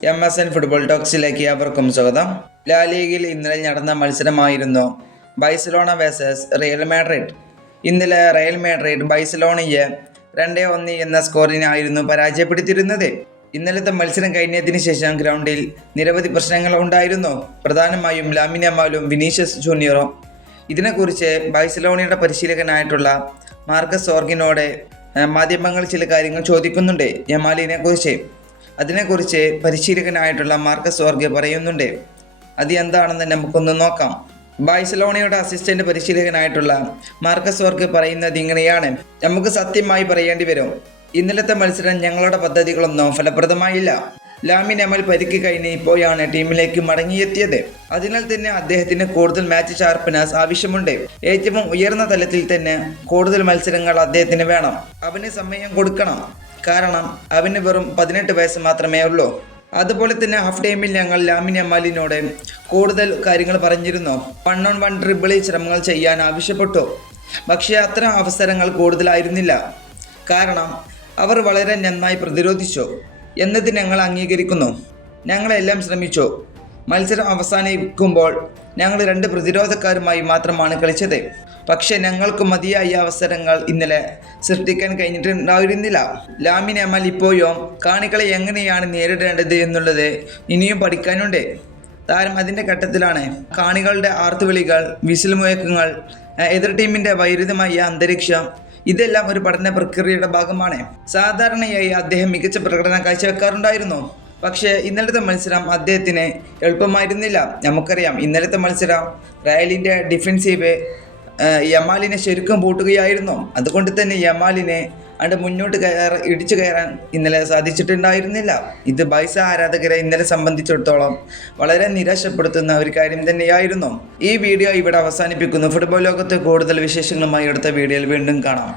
MSN football ടോക്സിലേക്ക് അവർക്കും സ്വാഗതം. ലാ ലീഗിൽ ഇന്നലെ നടന്ന മത്സരമായിരുന്നു ബൈസലോണ വേഴ്സസ് റിയൽ മാഡ്രിഡ്. ഇന്നലെ റിയൽ മാഡ്രിഡ് ബൈസലോണയെ 2-1 എന്ന സ്കോറിനായിരുന്നു പരാജയപ്പെടുത്തിയിരുന്നത്. ഇന്നലത്തെ മത്സരം കഴിഞ്ഞതിന് ശേഷം ഗ്രൗണ്ടിൽ നിരവധി പ്രശ്നങ്ങൾ ഉണ്ടായിരുന്നു. പ്രധാനമായും ലാമിൻ യമാലും വിനീഷ്യസ് ജൂനിയറും. ഇതിനെക്കുറിച്ച് ബൈസലോണയുടെ പരിശീലകനായിട്ടുള്ള മാർക്കസ് ഓർഗിനോട് മാധ്യമങ്ങൾ ചില കാര്യങ്ങൾ ചോദിക്കുന്നുണ്ട്. യമാലിനെ കുറിച്ച് അതിനെക്കുറിച്ച് പരിശീലകനായിട്ടുള്ള മാർക്കസ് ഓർഗെ പറയുന്നുണ്ട്. അത് എന്താണെന്ന് നമുക്കൊന്ന് നോക്കാം. ബാഴ്സലോണയുടെ അസിസ്റ്റന്റ് പരിശീലകനായിട്ടുള്ള മാർക്കസ് ഓർഗെ പറയുന്നത് ഇങ്ങനെയാണ്: നമുക്ക് സത്യമായി പറയേണ്ടി വരും, ഇന്നലത്തെ മത്സരം ഞങ്ങളുടെ പദ്ധതികളൊന്നും ഫലപ്രദമായില്ല. ലാമിൻ യമാൽ പരിക്ക് കഴിഞ്ഞ് ഇപ്പോഴാണ് ടീമിലേക്ക് മടങ്ങിയെത്തിയത്. അതിനാൽ തന്നെ അദ്ദേഹത്തിന് കൂടുതൽ മാച്ച് ഷാർപ്പനേഴ്സ് ആവശ്യമുണ്ട്. ഏറ്റവും ഉയർന്ന തലത്തിൽ തന്നെ കൂടുതൽ മത്സരങ്ങൾ അദ്ദേഹത്തിന് വേണം. അവന് സമയം കൊടുക്കണം, കാരണം അവന് വെറും 18 വയസ്സ് മാത്രമേ ഉള്ളൂ. അതുപോലെ തന്നെ ഹാഫ് ടൈമിൽ ഞങ്ങൾ ലാമിൻ യമാലിനോട് കൂടുതൽ കാര്യങ്ങൾ പറഞ്ഞിരുന്നു. 1-on-1 ഡ്രിബിളിൽ ശ്രമങ്ങൾ ചെയ്യാൻ ആവശ്യപ്പെട്ടു. പക്ഷേ അത്തരം അവസരങ്ങൾ കൂടുതലായിരുന്നില്ല, കാരണം അവർ വളരെ നന്നായി പ്രതിരോധിച്ചു എന്നത് ഞങ്ങൾ അംഗീകരിക്കുന്നു. ഞങ്ങളെല്ലാം ശ്രമിച്ചു. മത്സരം അവസാനിക്കുമ്പോൾ ഞങ്ങൾ 2 പ്രതിരോധക്കാരുമായി മാത്രമാണ് കളിച്ചത്. പക്ഷേ ഞങ്ങൾക്ക് മതിയായ അവസരങ്ങൾ ഇന്നലെ സൃഷ്ടിക്കാൻ കഴിഞ്ഞിട്ടുണ്ടായിരുന്നില്ല. ലാമിൻ യമാൽ ഇപ്പോഴും കാണികളെ എങ്ങനെയാണ് നേരിടേണ്ടത് എന്നുള്ളത് ഇനിയും പഠിക്കാനുണ്ട്. താരം അതിൻ്റെ ഘട്ടത്തിലാണ്. കാണികളുടെ ആർത്തുവിളികൾ, വിസിൽ മുഴക്കങ്ങൾ, എതിർ ടീമിൻ്റെ വൈരുദ്ധ്യമായ അന്തരീക്ഷം, ഇതെല്ലാം ഒരു പഠന പ്രക്രിയയുടെ ഭാഗമാണ്. സാധാരണയായി അദ്ദേഹം മികച്ച പ്രകടനം കാഴ്ചവെക്കാറുണ്ടായിരുന്നു. പക്ഷേ ഇന്നലത്തെ മത്സരം അദ്ദേഹത്തിന് എളുപ്പമായിരുന്നില്ല. നമുക്കറിയാം, ഇന്നലത്തെ മത്സരം റയലിൻ്റെ ഡിഫൻസീവ് യമാലിനെ ശരിക്കും പൂട്ടുകയായിരുന്നു. അതുകൊണ്ട് തന്നെ യമാലിനെ മുന്നോട്ട് ഇടിച്ചു കയറാൻ ഇന്നലെ സാധിച്ചിട്ടുണ്ടായിരുന്നില്ല. ഇത് ബൈസ ആരാധകരെ ഇന്നലെ സംബന്ധിച്ചിടത്തോളം വളരെ നിരാശപ്പെടുത്തുന്ന ഒരു കാര്യം തന്നെയായിരുന്നു. ഈ വീഡിയോ ഇവിടെ അവസാനിപ്പിക്കുന്നു. ഫുട്ബോൾ ലോകത്ത് കൂടുതൽ വിശേഷങ്ങളുമായി അടുത്ത വീഡിയോയിൽ വീണ്ടും കാണാം.